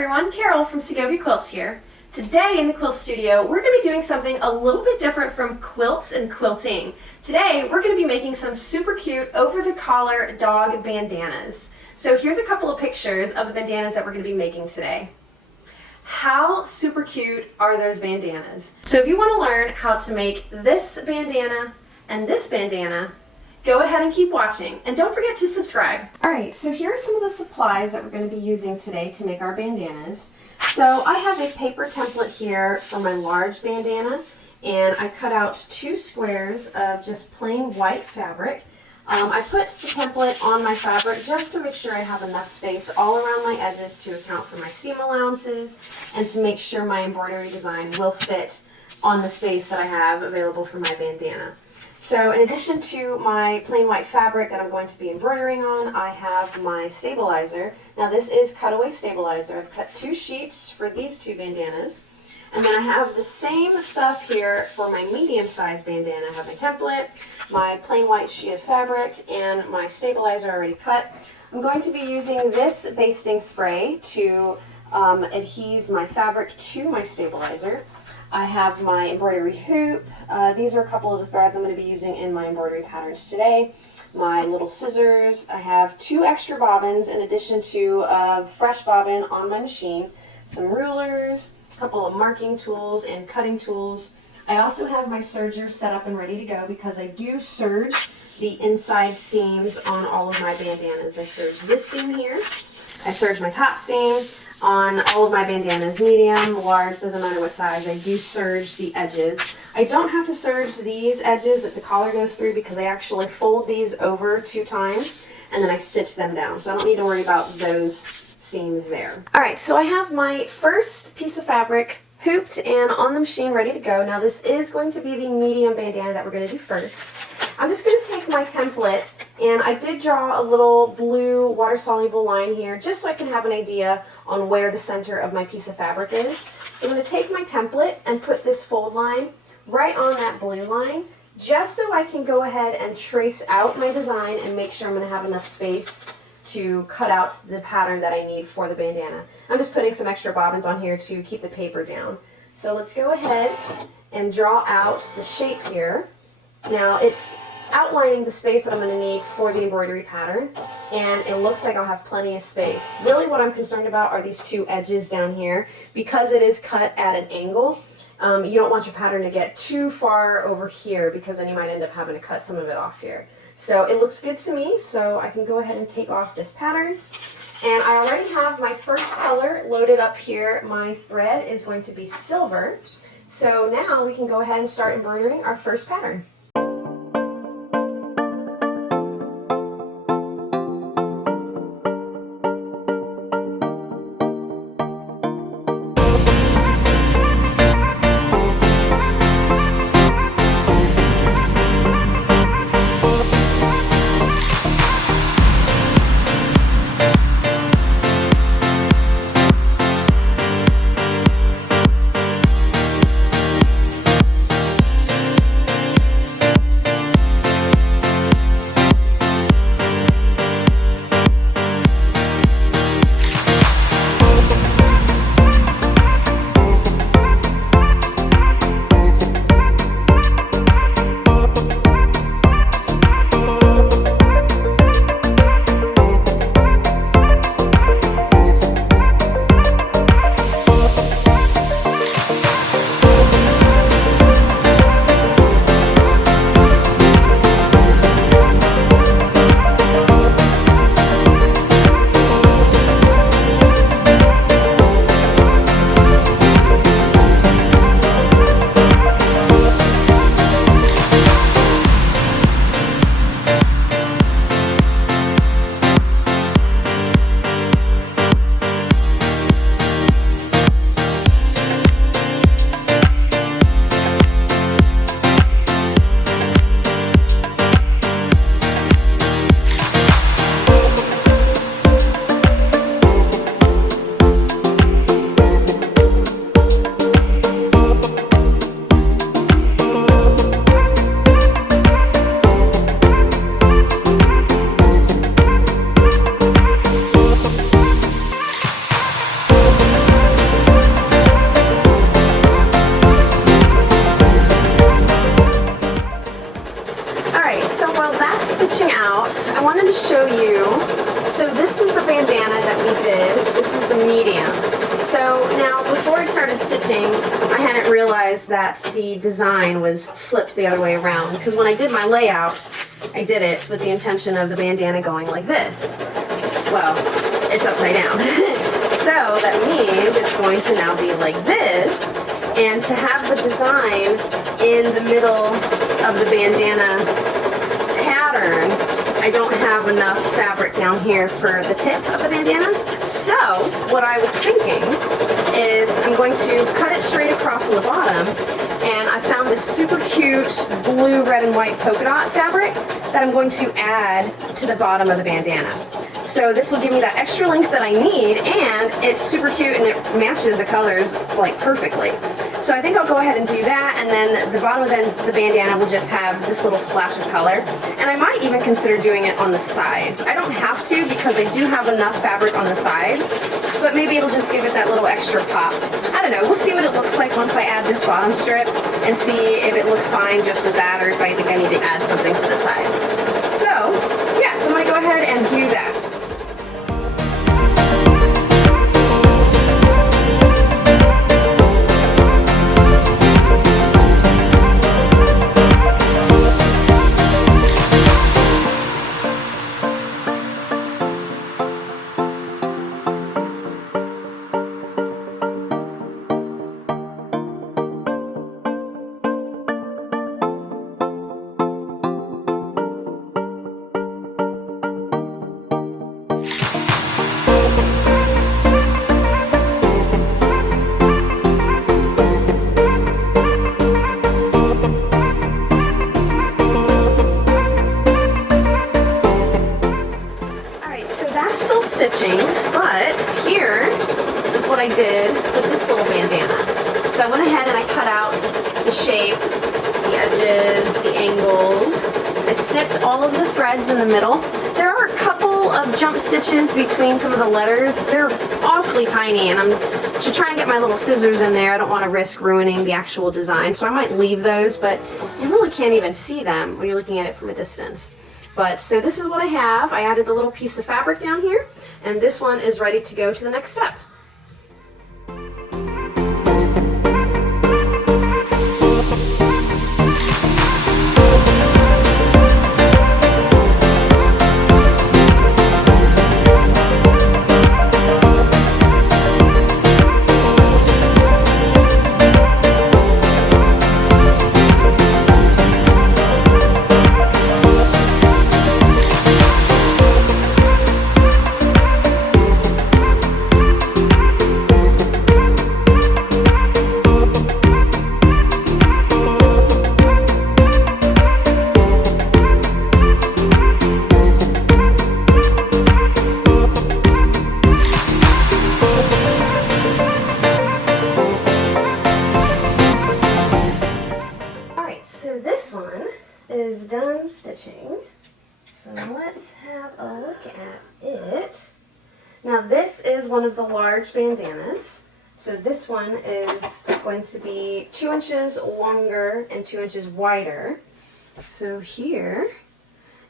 everyone, Carol from Segovia Quilts here. Today in the quilt studio, we're going to be doing something a little bit different from quilts and quilting. Today, we're going to be making some super cute over-the-collar dog bandanas. So here's a couple of pictures of the bandanas that we're going to be making today. How super cute are those bandanas? So if you want to learn how to make this bandana and this bandana, go ahead and keep watching, and don't forget to subscribe. Alright, so here's some of the supplies that we're going to be using today to make our bandanas. So I have a paper template here for my large bandana, and I cut out 2 squares of just plain white fabric. I put the template on my fabric just to make sure I have enough space all around my edges to account for my seam allowances and to make sure my embroidery design will fit on the space that I have available for my bandana. So in addition to my plain white fabric that I'm going to be embroidering on, I have my stabilizer. Now this is cutaway stabilizer. I've cut 2 sheets for these 2 bandanas. And then I have the same stuff here for my medium-sized bandana. I have my template, my plain white sheet of fabric, and my stabilizer already cut. I'm going to be using this basting spray to adhese my fabric to my stabilizer. I have my embroidery hoop. These are a couple of the threads I'm going to be using in my embroidery patterns today. My little scissors. I have 2 extra bobbins in addition to a fresh bobbin on my machine. Some rulers, a couple of marking tools and cutting tools. I also have my serger set up and ready to go because I do serge the inside seams on all of my bandanas. I serge this seam here. I serge my top seam on all of my bandanas, medium, large, doesn't matter what size. I do serge the edges. I don't have to serge these edges that the collar goes through because I actually fold these over 2 times and then I stitch them down. So I don't need to worry about those seams there. Alright, so I have my first piece of fabric hooped and on the machine ready to go. Now this is going to be the medium bandana that we're going to do first. I'm just going to take my template, and I did draw a little blue water-soluble line here just so I can have an idea on where the center of my piece of fabric is. So I'm going to take my template and put this fold line right on that blue line just so I can go ahead and trace out my design and make sure I'm going to have enough space to cut out the pattern that I need for the bandana. I'm just putting some extra bobbins on here to keep the paper down. So let's go ahead and draw out the shape here. Now it's outlining the space that I'm going to need for the embroidery pattern, and it looks like I'll have plenty of space. Really what I'm concerned about are these 2 edges down here. Because it is cut at an angle, you don't want your pattern to get too far over here because then you might end up having to cut some of it off here. So it looks good to me, so I can go ahead and take off this pattern. And I already have my first color loaded up here. My thread is going to be silver. So now we can go ahead and start embroidering our first pattern. medium. So now, before I started stitching, I hadn't realized that the design was flipped the other way around, because when I did my layout, I did it with the intention of the bandana going like this. Well, it's upside down. So that means it's going to now be like this, and to have the design in the middle of the bandana pattern, I don't have enough fabric down here for the tip of the bandana. So what I was thinking is I'm going to cut it straight across on the bottom, and I found this super cute blue, red, and white polka dot fabric that I'm going to add to the bottom of the bandana. So this will give me that extra length that I need, and it's super cute and it matches the colors like perfectly. So I think I'll go ahead and do that, and then the bottom of the bandana will just have this little splash of color. And I might even consider doing it on the sides. I don't have to because I do have enough fabric on the sides, but maybe it'll just give it that little extra pop. I don't know, we'll see what it looks like once I add this bottom strip and see if it looks fine just with that, or if I think I need to add something to the sides. So yeah, so I'm gonna go ahead and do that. Stitching, but here is what I did with this little bandana. So I went ahead and I cut out the shape, the edges, the angles. I snipped all of the threads in the middle. There are a couple of jump stitches between some of the letters. They're awfully tiny, and I should try and get my little scissors in there. I don't want to risk ruining the actual design, so I might leave those, but you really can't even see them when you're looking at it from a distance. But so this is what I have. I added the little piece of fabric down here, and this one is ready to go to the next step. Is done stitching, so let's have a look at it. Now this is one of the large bandanas, so this one is going to be 2 inches longer and 2 inches wider. So here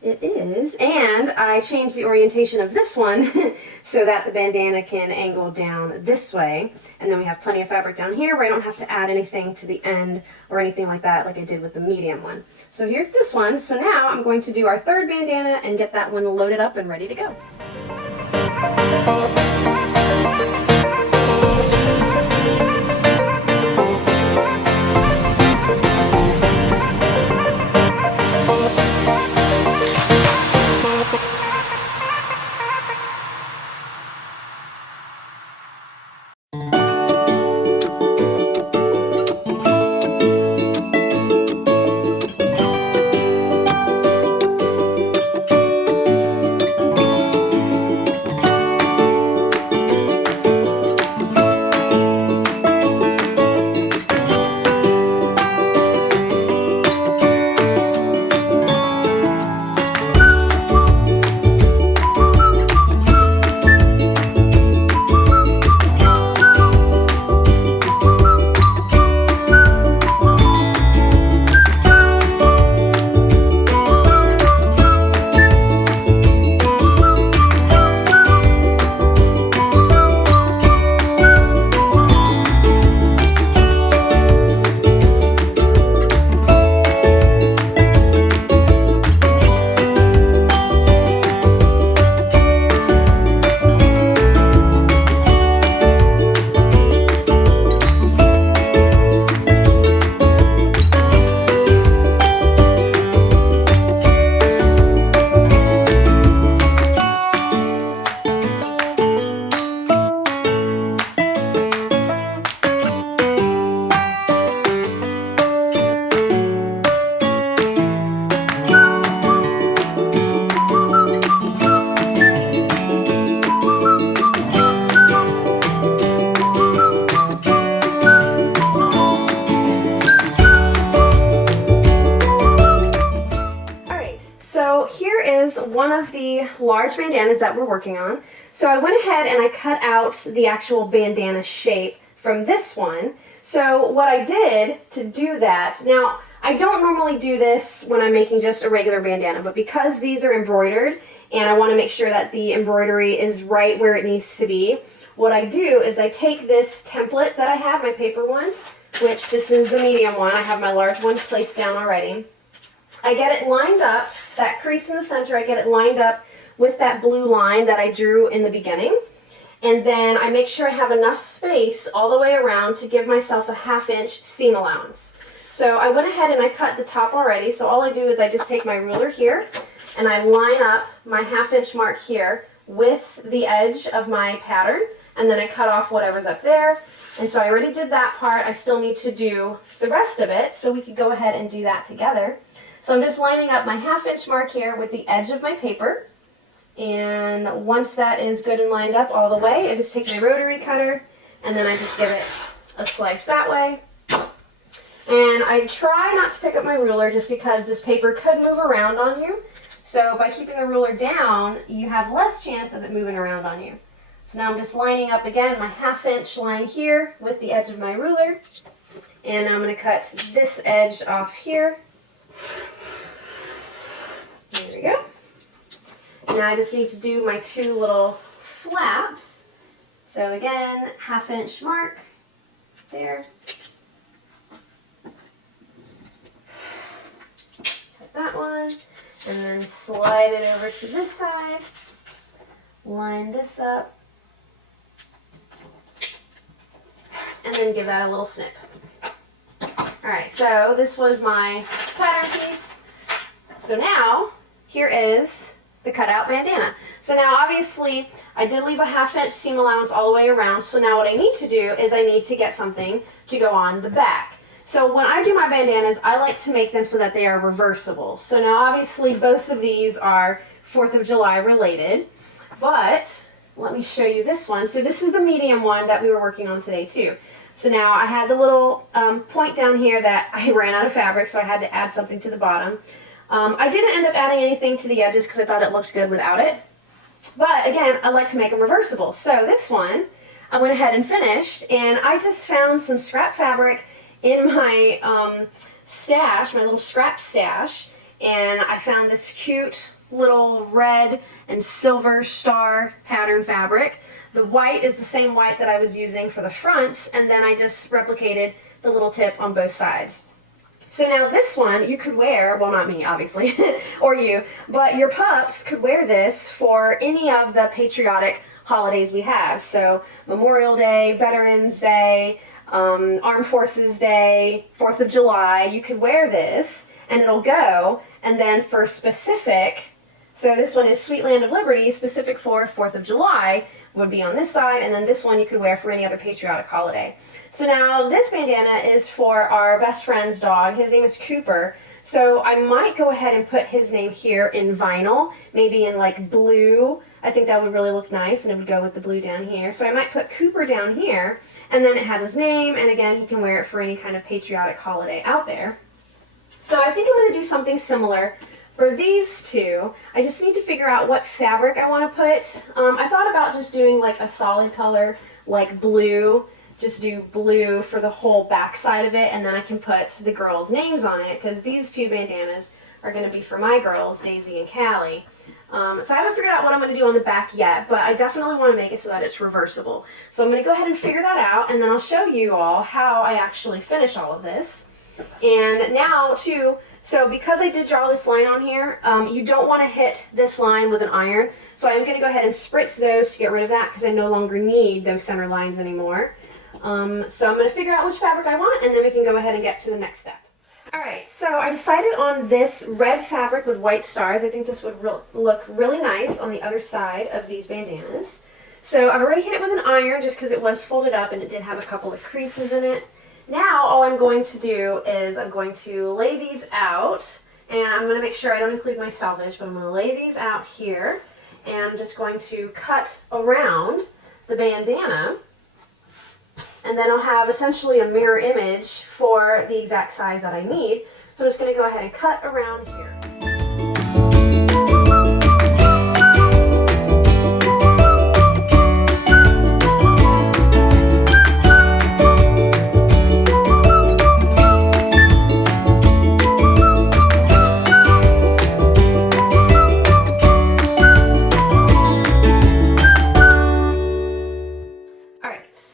it is, and I changed the orientation of this one so that the bandana can angle down this way, and then we have plenty of fabric down here where I don't have to add anything to the end or anything like that like I did with the medium one. So here's this one. So now I'm going to do our third bandana and get that one loaded up and ready to go. my large bandanas that we're working on. So I went ahead and I cut out the actual bandana shape from this one. So what I did to do that, now I don't normally do this when I'm making just a regular bandana, but because these are embroidered and I want to make sure that the embroidery is right where it needs to be, what I do is I take this template that I have, my paper one, which this is the medium one. I have my large one placed down already. I get it lined up, that crease in the center, I get it lined up with that blue line that I drew in the beginning. And then I make sure I have enough space all the way around to give myself a 1/2 inch seam allowance. So I went ahead and I cut the top already. So all I do is I just take my ruler here and I line up my 1/2 inch mark here with the edge of my pattern. And then I cut off whatever's up there. And so I already did that part. I still need to do the rest of it. So we could go ahead and do that together. So I'm just lining up my 1/2 inch mark here with the edge of my paper. And once that is good and lined up all the way, I just take my rotary cutter and then I just give it a slice that way. And I try not to pick up my ruler just because this paper could move around on you. So by keeping the ruler down, you have less chance of it moving around on you. So now I'm just lining up again my 1/2 inch line here with the edge of my ruler. And I'm going to cut this edge off here. There we go. Now I just need to do my 2 little flaps. So again, 1/2 inch mark there. Cut that one. And then slide it over to this side. Line this up. And then give that a little snip. Alright, so this was my pattern piece. So now, here is the cutout bandana. So now obviously I did leave a 1/2 inch seam allowance all the way around, so now what I need to do is I need to get something to go on the back. So when I do my bandanas, I like to make them so that they are reversible. So now obviously both of these are 4th of July related, but let me show you this one. So this is the medium one that we were working on today too. So now I had the little point down here that I ran out of fabric, so I had to add something to the bottom. I didn't end up adding anything to the edges because I thought it looked good without it. But again, I like to make them reversible. So this one, I went ahead and finished, and I just found some scrap fabric in my stash, my little scrap stash, and I found this cute little red and silver star pattern fabric. The white is the same white that I was using for the fronts, and then I just replicated the little tip on both sides. So now this one you could wear, well not me obviously, or you, but your pups could wear this for any of the patriotic holidays we have. So Memorial Day, Veterans Day, Armed Forces Day, 4th of July, you could wear this and it'll go. And then for specific, so this one is Sweet Land of Liberty, specific for 4th of July, would be on this side, and then this one you could wear for any other patriotic holiday. So now this bandana is for our best friend's dog. His name is Cooper. So I might go ahead and put his name here in vinyl, maybe in like blue. I think that would really look nice, and it would go with the blue down here. So I might put Cooper down here, and then it has his name, and again, he can wear it for any kind of patriotic holiday out there. So I think I'm going to do something similar for these two. I just need to figure out what fabric I want to put. I thought about just doing like a solid color, like blue. Just do blue for the whole back side of it, and then I can put the girls' names on it, because these two bandanas are going to be for my girls, Daisy and Callie. So I haven't figured out what I'm going to do on the back yet, but I definitely want to make it so that it's reversible. So I'm going to go ahead and figure that out, and then I'll show you all how I actually finish all of this. And now too, so because I did draw this line on here, you don't want to hit this line with an iron. So I'm going to go ahead and spritz those to get rid of that, because I no longer need those center lines anymore. So I'm going to figure out which fabric I want, and then we can go ahead and get to the next step. Alright, so I decided on this red fabric with white stars. I think this would look really nice on the other side of these bandanas. So I've already hit it with an iron just because it was folded up and it did have a couple of creases in it. Now all I'm going to do is I'm going to lay these out, and I'm going to make sure I don't include my selvage, but I'm going to lay these out here, and I'm just going to cut around the bandana. And then I'll have essentially a mirror image for the exact size that I need. So I'm just going to go ahead and cut around here.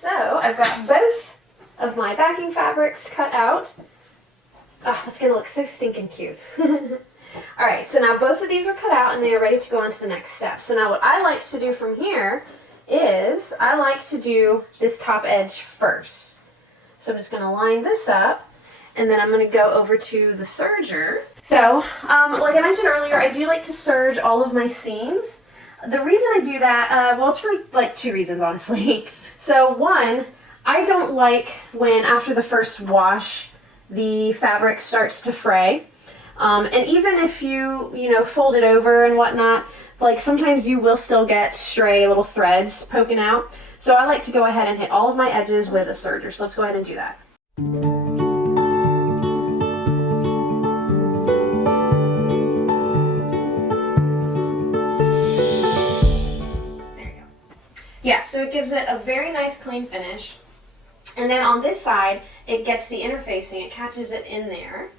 So I've got both of my backing fabrics cut out. Oh, that's gonna look so stinking cute. All right, so now both of these are cut out and they are ready to go on to the next step. So now what I like to do from here is I like to do this top edge first. So I'm just gonna line this up and then I'm gonna go over to the serger. So, like I mentioned earlier, I do like to serge all of my seams. The reason I do that, well, it's for like two reasons, honestly. So one, I don't like when after the first wash, the fabric starts to fray. And even if you know, fold it over and whatnot, like sometimes you will still get stray little threads poking out. So I like to go ahead and hit all of my edges with a serger. So let's go ahead and do that. There you go. Yeah, so it gives it a very nice clean finish. And then on this side, it gets the interfacing, it catches it in there.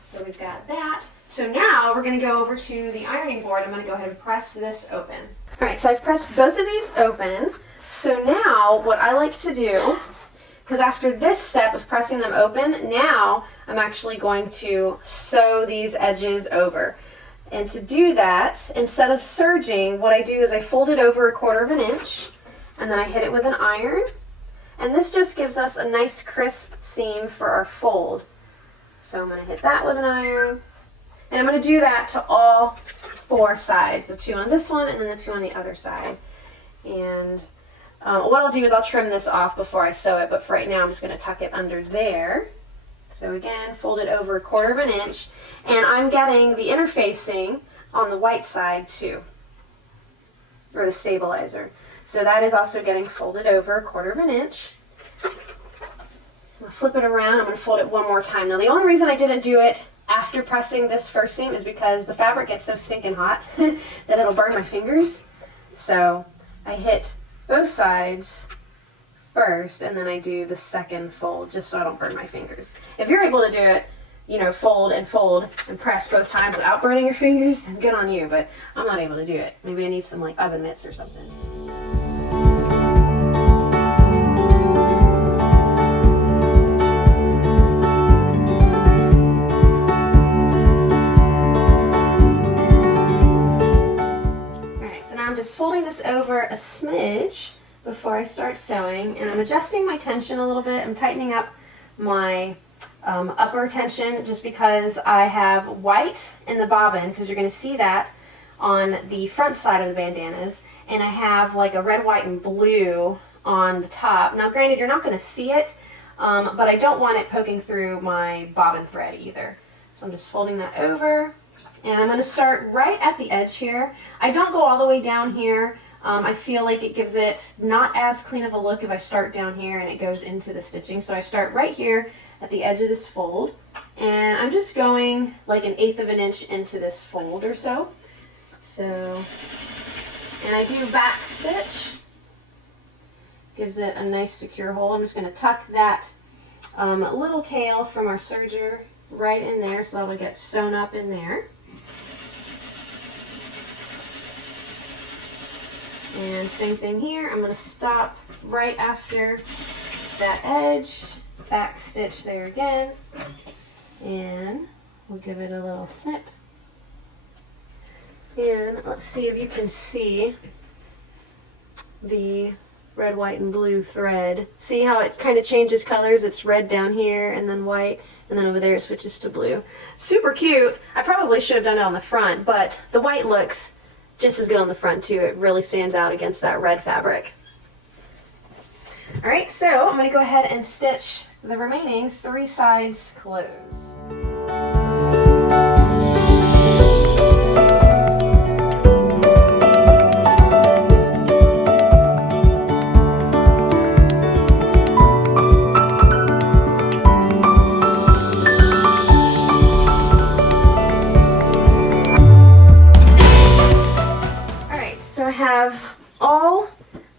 So we've got that. So now we're going to go over to the ironing board. I'm going to go ahead and press this open. All right, so I've pressed both of these open. So now what I like to do, because after this step of pressing them open, now I'm actually going to sew these edges over. And to do that, instead of serging, what I do is I fold it over 1/4 inch, and then I hit it with an iron. And this just gives us a nice crisp seam for our fold. So I'm going to hit that with an iron, and I'm going to do that to all 4 sides, the 2 on this one and then the 2 on the other side. And what I'll do is I'll trim this off before I sew it, but for right now I'm just going to tuck it under there. So again, fold it over 1/4 inch, and I'm getting the interfacing on the white side too, or the stabilizer. So that is also getting folded over 1/4 inch. I'm going to flip it around. I'm going to fold it one more time. Now, the only reason I didn't do it after pressing this first seam is because the fabric gets so stinking hot that it'll burn my fingers. So I hit both sides first, and then I do the second fold just so I don't burn my fingers. If you're able to do it, you know, fold and press both times without burning your fingers, then good on you, but I'm not able to do it. Maybe I need some like oven mitts or something. Just folding this over a smidge before I start sewing, and I'm adjusting my tension a little bit. I'm tightening up my upper tension just because I have white in the bobbin, because you're going to see that on the front side of the bandanas, and I have like a red, white, and blue on the top. Now granted, you're not going to see it, but I don't want it poking through my bobbin thread either. So I'm just folding that over. And I'm going to start right at the edge here. I don't go all the way down here. I feel like it gives it not as clean of a look if I start down here and it goes into the stitching. So I start right here at the edge of this fold. And I'm just going like 1/8 inch into this fold or so. And I do back stitch. Gives it a nice secure hold. I'm just going to tuck that little tail from our serger right in there so that will get sewn up in there. And same thing here, I'm going to stop right after that edge, back stitch there again, and we'll give it a little snip. And let's see if you can see the red, white, and blue thread. See how it kind of changes colors? It's red down here and then white, and then over there it switches to blue. Super cute. I probably should have done it on the front, but the white looks just as good on the front too. It really stands out against that red fabric. Alright, so I'm going to go ahead and stitch the remaining 3 sides closed. Have all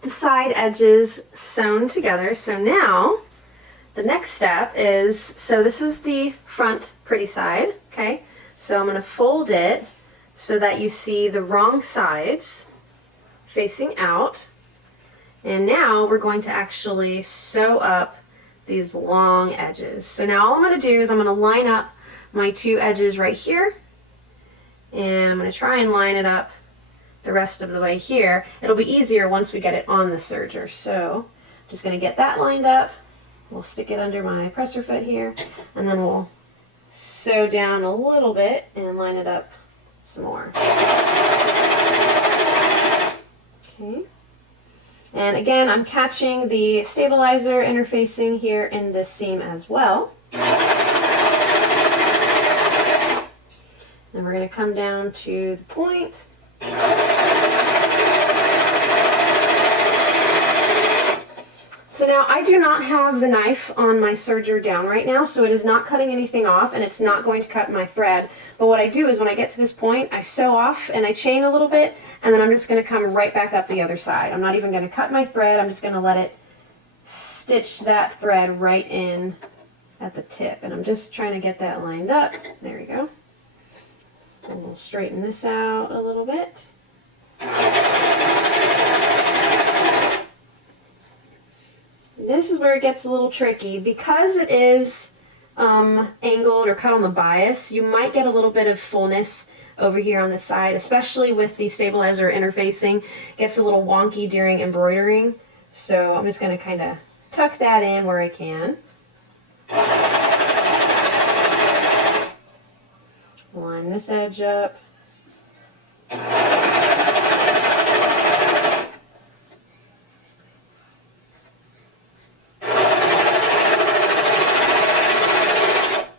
the side edges sewn together. So now the next step is, so this is the front pretty side, okay? So I'm going to fold it so that you see the wrong sides facing out, And now we're going to actually sew up these long edges. So now all I'm going to do is I'm going to line up my two edges right here, and I'm going to try and line it up the rest of the way here. It'll be easier once we get it on the serger. So I'm just going to get that lined up. We'll stick it under my presser foot here, and then we'll sew down a little bit and line it up some more. Okay. And again, I'm catching the stabilizer interfacing here in this seam as well. And we're going to come down to the point. So now I do not have the knife on my serger down right now, so it is not cutting anything off, and it's not going to cut my thread. But what I do is when I get to this point, I sew off and I chain a little bit, and then I'm just going to come right back up the other side. I'm not even going to cut my thread. I'm just going to let it stitch that thread right in at the tip. And I'm just trying to get that lined up. There we go. So we'll straighten this out a little bit. This is where it gets a little tricky. Because it is angled or cut on the bias, you might get a little bit of fullness over here on the side, especially with the stabilizer interfacing. It gets a little wonky during embroidering, so I'm just going to kind of tuck that in where I can. Line this edge up.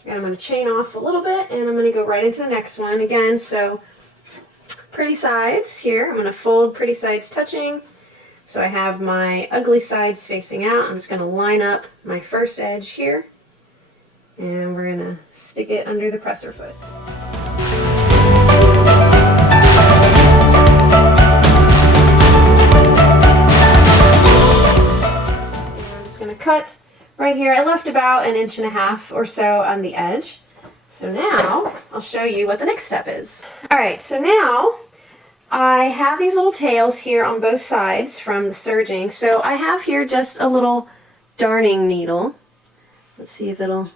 And I'm going to chain off a little bit, and I'm going to go right into the next one again. So pretty sides here. I'm going to fold pretty sides touching. So I have my ugly sides facing out. I'm just going to line up my first edge here, and we're going to stick it under the presser foot. And I'm just going to cut right here. I left about 1.5 inches or so on the edge. So now I'll show you what the next step is. Alright, so now I have these little tails here on both sides from the serging. So I have here just a little darning needle. Let's see if it'll,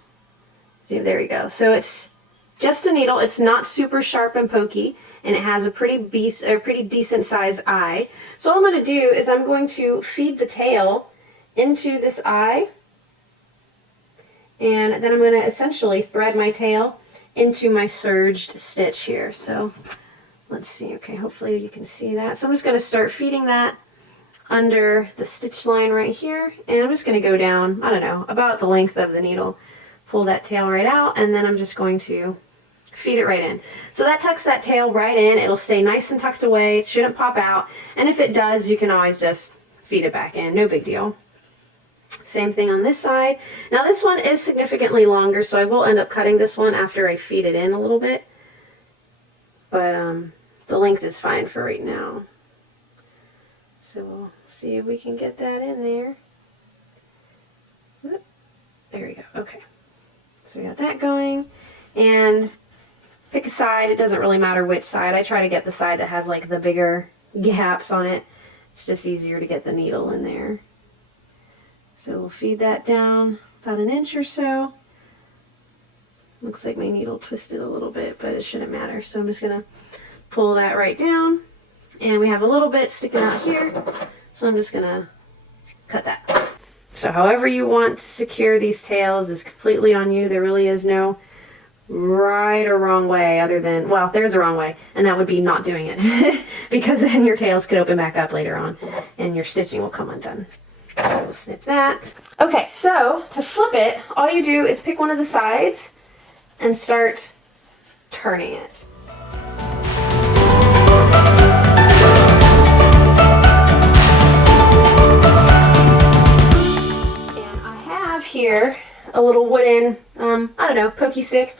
see, there we go. So it's just a needle. It's not super sharp and pokey, and it has a pretty decent sized eye. So all I'm going to do is I'm going to feed the tail into this eye, and then I'm going to essentially thread my tail into my serged stitch here. So let's see, okay, hopefully you can see that. So I'm just going to start feeding that under the stitch line right here, and I'm just going to go down, I don't know, about the length of the needle, pull that tail right out, and then I'm just going to feed it right in. So that tucks that tail right in. It'll stay nice and tucked away. It shouldn't pop out, and if it does, you can always just feed it back in. No big deal. Same thing on this side. Now this one is significantly longer, so I will end up cutting this one after I feed it in a little bit. But the length is fine for right now. So we'll see if we can get that in there. There we go. Okay. So we got that going. And pick a side. It doesn't really matter which side. I try to get the side that has like the bigger gaps on it. It's just easier to get the needle in there. So we'll feed that down about 1 inch or so. Looks like my needle twisted a little bit, but it shouldn't matter. So I'm just going to pull that right down. And we have a little bit sticking out here. So I'm just going to cut that. So however you want to secure these tails is completely on you. There really is no right or wrong way other than, well, there's a wrong way, and that would be not doing it. Because then your tails could open back up later on and your stitching will come undone. So we'll snip that. Okay, so to flip it, all you do is pick one of the sides and start turning it. And I have here a little wooden, I don't know, pokey stick.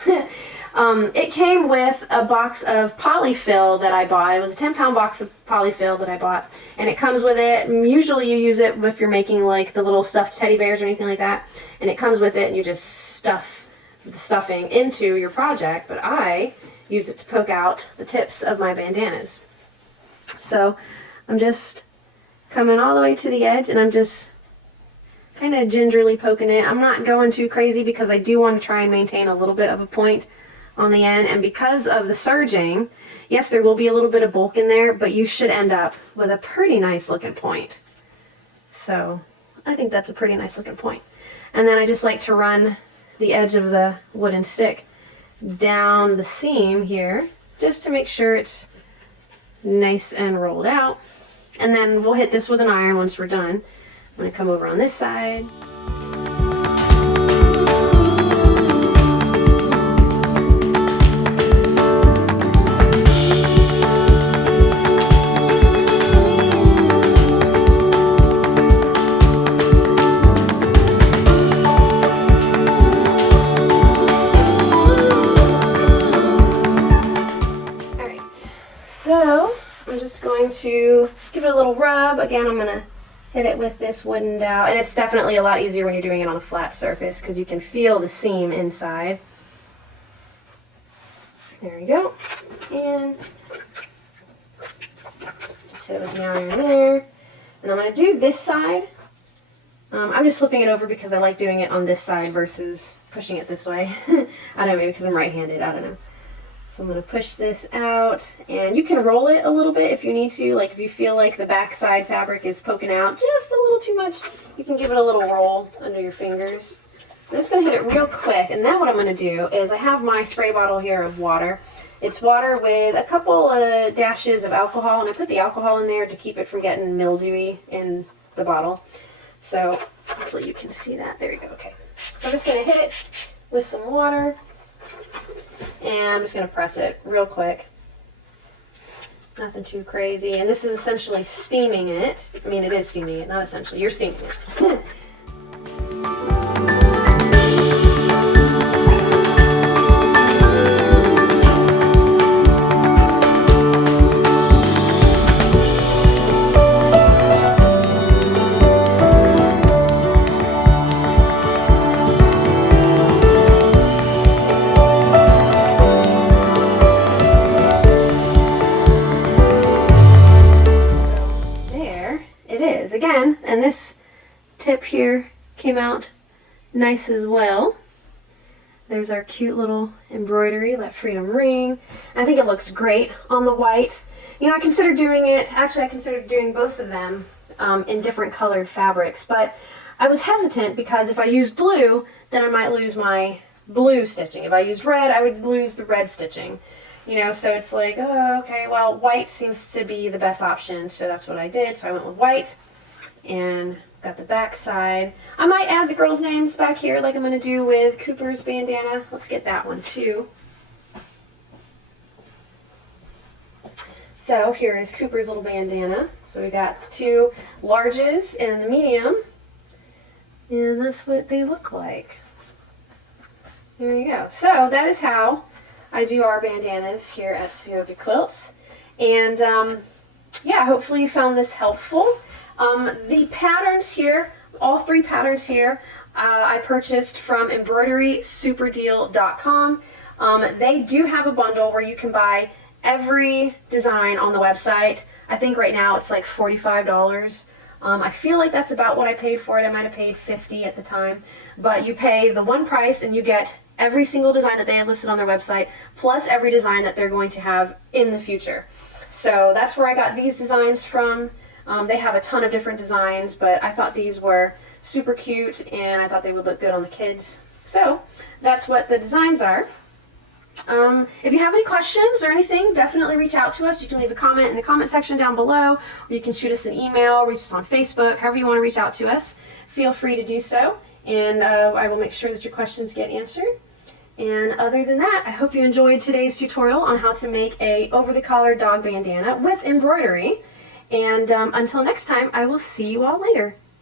It came with a box of polyfill that I bought. It was a 10-pound box of polyfill that I bought, and it comes with it. Usually you use it if you're making like the little stuffed teddy bears or anything like that, and it comes with it, and you just stuff the stuffing into your project. But I use it to poke out the tips of my bandanas. So I'm just coming all the way to the edge, and I'm just kind of gingerly poking it. I'm not going too crazy because I do want to try and maintain a little bit of a point on the end, and because of the serging, yes, there will be a little bit of bulk in there, but you should end up with a pretty nice looking point. So I think that's a pretty nice looking point. And then I just like to run the edge of the wooden stick down the seam here just to make sure it's nice and rolled out. And then we'll hit this with an iron once we're done. I'm going to come over on this side. So I'm just going to give it a little rub. Again, I'm going to hit it with this wooden dowel. And it's definitely a lot easier when you're doing it on a flat surface because you can feel the seam inside. There we go. And just hit it with the iron there. And I'm going to do this side. I'm just flipping it over because I like doing it on this side versus pushing it this way. I don't know, maybe because I'm right-handed. I don't know. So I'm going to push this out, and you can roll it a little bit if you need to. Like if you feel like the back side fabric is poking out just a little too much, you can give it a little roll under your fingers. I'm just going to hit it real quick, and then what I'm going to do is I have my spray bottle here of water. It's water with a couple of dashes of alcohol, and I put the alcohol in there to keep it from getting mildewy in the bottle. So hopefully you can see that. There you go. Okay. So I'm just going to hit it with some water. And I'm just going to press it real quick. Nothing too crazy. And this is essentially steaming it. I mean, it is steaming it, not essentially. You're steaming it. Again, and this tip here came out nice as well. There's our cute little embroidery, that freedom ring. I think it looks great on the white. You know, I considered doing it, actually I considered doing both of them in different colored fabrics, but I was hesitant because if I used blue, then I might lose my blue stitching. If I used red, I would lose the red stitching. You know, so it's like, oh, okay, well, white seems to be the best option, so that's what I did. So I went with white. And got the back side. I might add the girls' names back here like I'm going to do with Cooper's bandana. Let's get that one too. So here is Cooper's little bandana. So we got the two larges and the medium. And that's what they look like. There you go. So that is how I do our bandanas here at Segovia Quilts. And yeah, hopefully you found this helpful. The patterns here, all three patterns here, I purchased from embroiderysuperdeal.com. They do have a bundle where you can buy every design on the website. I think right now it's like $45. I feel like that's about what I paid for it. I might have paid $50 at the time. But you pay the one price and you get every single design that they have listed on their website, plus every design that they're going to have in the future. So that's where I got these designs from. They have a ton of different designs, but I thought these were super cute and I thought they would look good on the kids. So that's what the designs are. If you have any questions or anything, definitely reach out to us. You can leave a comment in the comment section down below, or you can shoot us an email, reach us on Facebook, however you want to reach out to us. Feel free to do so, and I will make sure that your questions get answered. And other than that, I hope you enjoyed today's tutorial on how to make a over-the-collar dog bandana with embroidery. And until next time, I will see you all later.